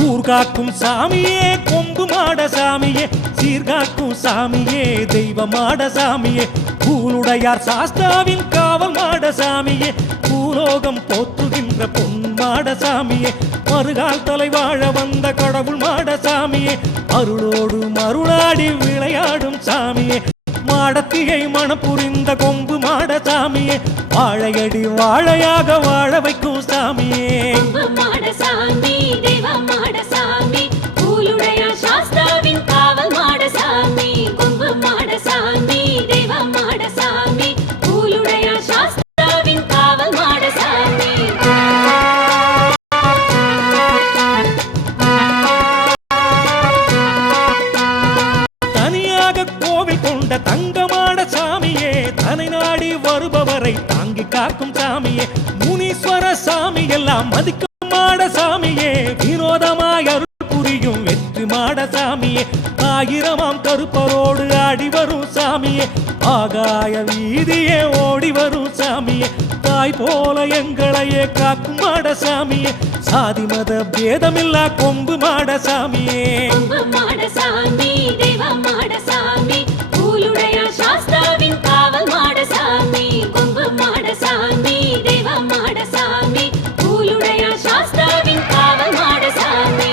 ஊர்காக்கும் சாமியே கொம்பு மாட சாமியே சீர்காக்கும் சாமியே தெய்வ மாட சாமியே பூலுடையார் சாஸ்தாவின் காவல் மாட சாமியே பூலோகம் போற்றுகின்ற பொன் மாட சாமியே மறுகால் தலை வாழ வந்த கடவுள் மாட சாமியே அருளோடு மருளாடி விளையாடும் சாமியே மாடத்தியை மணப்புரிந்த கொம்பு மாட சாமியே வாழையடி வாழையாக வாழ வைக்கும் சாமியே மாட சாமி தேவ மாட சாமி பூலுடையார் சாஸ்தாவின் காவல் மாட சாமி கொம்பு மாட சாமி தேவ மாட சாமி பூலுடையார் சாஸ்தாவின் காவல் மாட சாமி தனியாக கோவில் கொண்ட தங்கமாட சாமியே தனை நாடி வருபவரை தாங்கி காக்கும் சாமியே முனீஸ்வர சாமி எல்லாம் மதிக்கும் மாட சாமியே வினோதமாய் அருள் புரியும் வெற்றி மாட சாமியே ஆயிரமாம் கருப்பரோடு ஆடி வரும் சாமியே ஆகாய வீதியே ஓடி வரும் சாமியே தாய் போல எங்களையே காக்கும் மாட சாமியே சாதி மத பேதமில்லா கொம்பு மாட சாமியே மாட சாமி தேவ மாட சாமி பூலுடையார் சாஸ்தாவின் காவல் மாட சாமி கொம்பு மாட சாமி தேவ மாட சாமி பூலுடையார் சாஸ்தாவின் காவல் மாட சாமி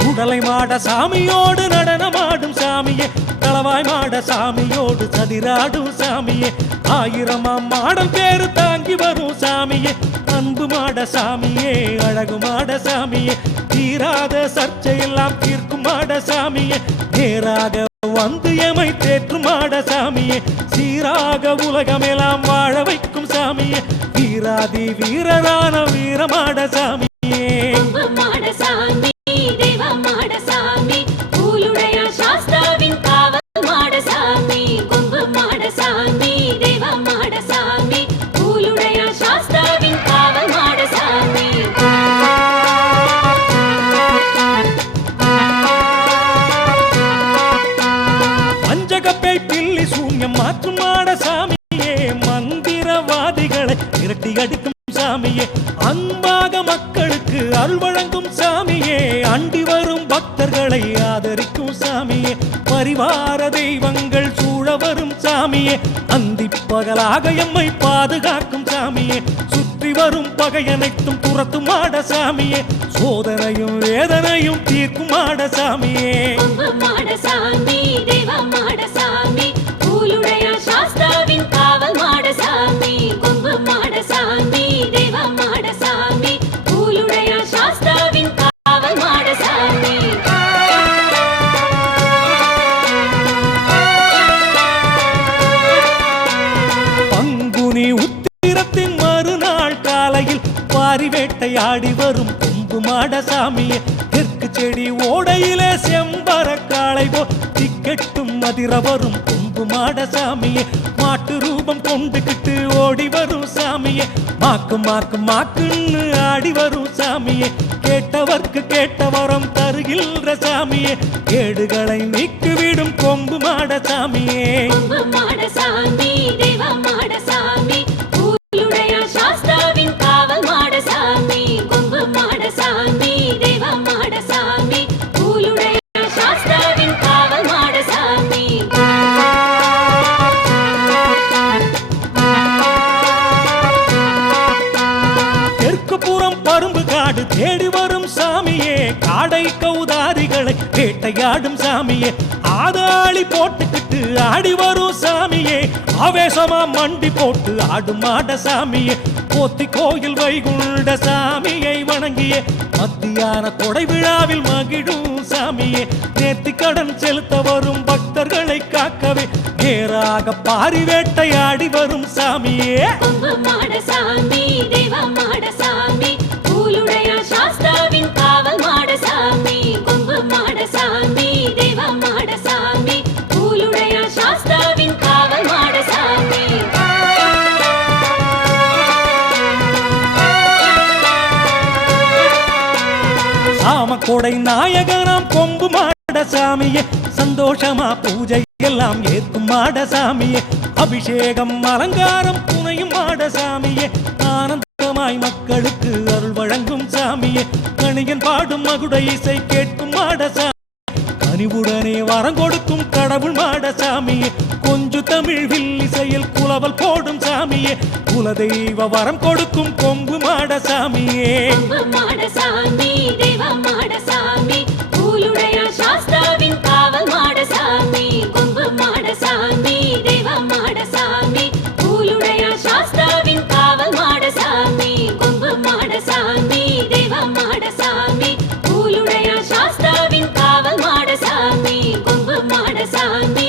சுடலை மாட சாமியோடு நடனமாடும் சாமியே தளவாய் மாட சாமியோடு சதிராடும் சாமியே ஆயிரமாம் மாடல் பேரு தாங்கி வரும் சாமியே அன்பு மாட சாமியே அழகு மாட சாமியே தீராத சர்ச்சையெல்லாம் தீர்க்கும் மாட சாமியே நேராக வந்து எமை தேற்றும் மாட சாமியே சீராக உலகமெல்லாம் வாழ வைக்கும் சாமியே வீராதி வீரரான வீரமாட சாமியே மாட சாமி தேவ மாட சாமி பூலுடையார் சாஸ்தாவின் காவல் மாட சாமி கொம்பு மாட சாமி தேவ மாட சாமி பூலுடையார் சாஸ்தாவின் காவல் மாட சாமி பஞ்சகப்பை பில்லி சூன்யம் மாற்றும் மாட சாமியே மந்திரவாதிகளை விரட்டி அடிக்கும் சாமியே அன்பாக மக்களுக்கு அருள் வழங்கும் சாமியே அண்டி வரும் பக்தர்களை ஆதரிக்கும் சாமியே பரிவார தெய்வங்கள் சூழ வரும் சாமியே அந்தி பகலாக எம்மை பாதுகாக்கும் சாமியே சுற்றி வரும் பகையனைத்தும் துரத்தும் மாட சாமியே சோதனையும் வேதனையும் தீர்க்கும் மாட சாமியே மாட சாமி தேவ மாட சாமி பூலுடையார் சாஸ்தாவின் காவல் மாட சாமி கொம்பு மாட சாமி தேவ மாட சாமி பூலுடையார் சாஸ்தாவின் காவல் மாட சாமி பங்குனி உத்திரத்தின் மறுநாள் காலையில் பாரி வேட்டையாடி வரும் கொம்பு மாட சாமியே தெற்கு செடி ஓடையிலே செம்பர காளை போ திக்கெட்டும் மதிர வரும் கொம்பு மாட சாமியே மாட்டு ரூபம் கொண்டுகிட்டு ஓடி வரும் சாமியே மாக்கு மாக்கு மாக்குன்னு ஆடி வரும் சாமியே கேட்டவர்க்கு கேட்ட வரம் தருகின்ற சாமியே கேடுகளை நீக்கிவிடும் கொம்பு மாட சாமியே மாட சாமி தேவ மாட சாமி பூலுடையார் சாஸ்தாவின் காவல் மாட சாமி கொம்பு மாட சாமி தேவ மாட சாமி பூலுடையார் சாஸ்தாவின் காவல் மாட சாமி தெற்கு புறம் பரும்பு காடு தேடி வரும் சாமியே காடை கௌதாரிகளை வேட்டையாடும் சாமியே ஆதாளி போட்டுக்கிட்டு ஆடி வரும் சாமியே ஆவேசமா மண்டி போட்டு ஆடும் மாட சாமியே போத்தி கோயில் வைகுண்ட சாமியை வணங்கிய மத்தியான கொடை விழாவில் மகிழும் சாமியே நேர்த்தி கடன் செலுத்த வரும் பக்தர்களை காக்கவே நேராக பாரி வேட்டையாடி வரும் சாமியே மாட சாமி தேவ மாட சாமி பூலுடையார் சாஸ்தாவின் காவல் மாட சாமி கொம்பு மாட சாமி தேவ மாட சாமி பூலுடையார் சாஸ்தாவின் காவல் மாட சாமி சாமக்கொடை நாயகனாம் கொம்பு மாட சாமியே சந்தோஷமா பூஜை எல்லாம் ஏற்கும் மாட சாமியே அபிஷேகம் அலங்காரம் மாடசாமியே ஆனந்தமாய் மக்களுக்கு அருள் வழங்கும் சாமியே கணியன் பாடும் மகுட இசை கேட்கும் மாடசாமி கனிவுடனே வரம் கொடுக்கும் கடவுள் மாடசாமியே கொஞ்சு தமிழ் வில்லிசையில் குலவல் போடும் சாமியே குலதெய்வ வரம் கொடுக்கும் கொம்பு மாடசாமியே கொம்பு மாடசாமி தேவ மாடசாமி கூலுடைய சாஸ்தாவின் காவல் மாடசாமி கொம்பு மாடசாமி தேவ மாடசாமி கூலுடைய சாஸ்தாவின் காவல் மாடசாமி கொம்பு மாடசாமி தேவ மாடசாமி கூலுடைய சாஸ்தாவின் காவல் மாடசாமி கொம்பு மாடசாமி